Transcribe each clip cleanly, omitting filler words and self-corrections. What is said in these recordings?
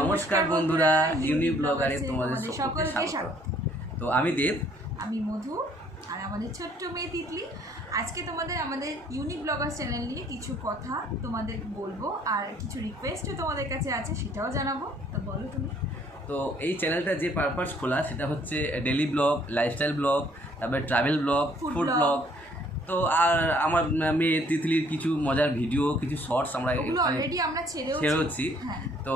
নমস্কার বন্ধুরা, ইউনিক ব্লগারে তোমাদের সকলকে স্বাগত। তো আমি দেব, আমি মধু, আর আমাদের ছোট্ট মেয়ে তিতলি। আজকে আমাদের ইউনিক ব্লগার চ্যানেল নিয়ে কিছু কথা তোমাদের বলবো, আর কিছু রিকোয়েস্টও তোমাদের কাছে আছে, সেটাও জানাবো। তো বলো তুমি। তো এই চ্যানেলটা যে পারপাস খোলা সেটা হচ্ছে ডেলি ব্লগ, লাইফস্টাইল ব্লগ, তারপরে ট্রাভেল ব্লগ, ফুড ব্লগ। তো আর আমার মেয়ে তিতলির কিছু মজার ভিডিও, কিছু শর্টস আমরা অলরেডি আমরা ছেড়েছি। তো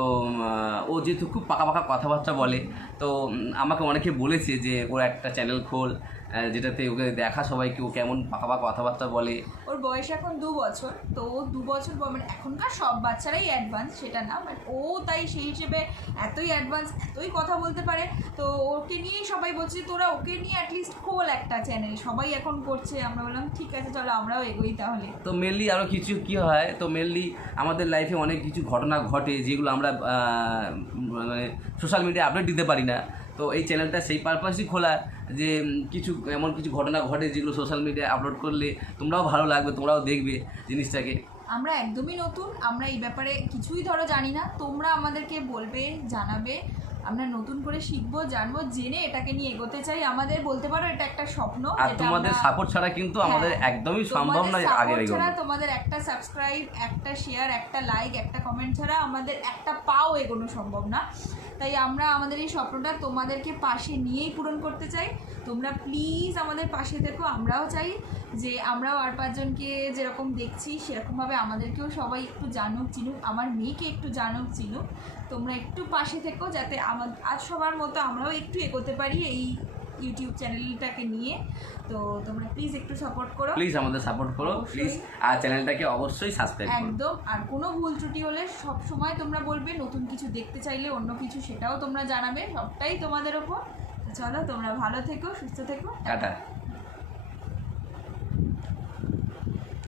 ও যেহেতু খুব পাকা পাকা কথাবার্তা বলে, তো আমাকে অনেকে বলেছে যে ওর একটা চ্যানেল খোল, যেটাতে ওকে দেখা সবাইকে ও কেমন পাকা পাকা কথাবার্তা বলে। ওর বয়স এখন 2 বছর, তো ও 2 বছর মানে এখনকার সব বাচ্চারাই অ্যাডভান্স সেটা না, বাট ও তাই সেই হিসেবে এতই অ্যাডভান্স, এতই কথা বলতে পারে। তো ওকে নিয়েই সবাই বলছে তোরা ওকে নিয়ে অ্যাটলিস্ট খোল একটা চ্যানেল, সবাই এখন করছে। আমরা বললাম ঠিক আছে, চলো আমরাও এগোই তাহলে। তো মেনলি আরও কিছু কী হয়, তো মেনলি আমাদের লাইফে অনেক কিছু ঘটনা ঘটে যেগুলো আমরা মানে সোশ্যাল মিডিয়ায় আপডেট দিতে পারি না। তো এই চ্যানেলটা সেই পারপাসই খোলা যে কিছু এমন কিছু ঘটনা ঘটে যেগুলো সোশ্যাল মিডিয়ায় আপলোড করলে তোমরাও ভালো লাগবে, তোমরাও দেখবে জিনিসটাকে। আমরা একদমই নতুন, আমরা এই ব্যাপারে কিছুই জানি না। তোমরা আমাদেরকে বলবে, জানাবে, আমরা নতুন করে শিখবো, জানবো, জেনে এটাকে নিয়ে এগোতে চাই। আমাদের বলতে পারো এটা একটা স্বপ্ন, আর তোমাদের সাপোর্ট ছাড়া কিন্তু আমাদের একদমই সম্ভব নয় আগে এগোনো। তোমাদের একটা সাবস্ক্রাইব, একটা শেয়ার, একটা লাইক, একটা কমেন্ট ছাড়া আমাদের একটা পাও এগোনো সম্ভব না। তাই আমরা আমাদের এই স্বপ্নটা তোমাদেরকে পাশে নিয়েই পূরণ করতে চাই। তোমরা প্লিজ আমাদের পাশে থেকো। আমরাও চাই যে আমরাও আর 5 জনকে যেরকম দেখছি সেরকমভাবে আমাদেরকেও সবাই একটু জানুক, চিনুক, আমার মেয়েকে একটু জানুক, চিনুক। তোমরা একটু পাশে থেকো যাতে আজ সবার মতো আমরাও একটু এগোতে পারি এই ইউটিউব চ্যানেলটাকে নিয়ে। তো তোমরা প্লিজ একটু সাপোর্ট করো, প্লিজ আমাদের সাপোর্ট করো প্লিজ, আর চ্যানেলটাকে অবশ্যই সাবস্ক্রাইব করো একদম। আর কোনো ভুল ত্রুটি হলে সব সময় তোমরা বলবে, নতুন কিছু দেখতে চাইলে অন্য কিছু সেটাও তোমরা জানাবে, সবটাই তোমাদের ওপর। চলো তোমরা ভালো থেকো, সুস্থ থেকো, টাটা।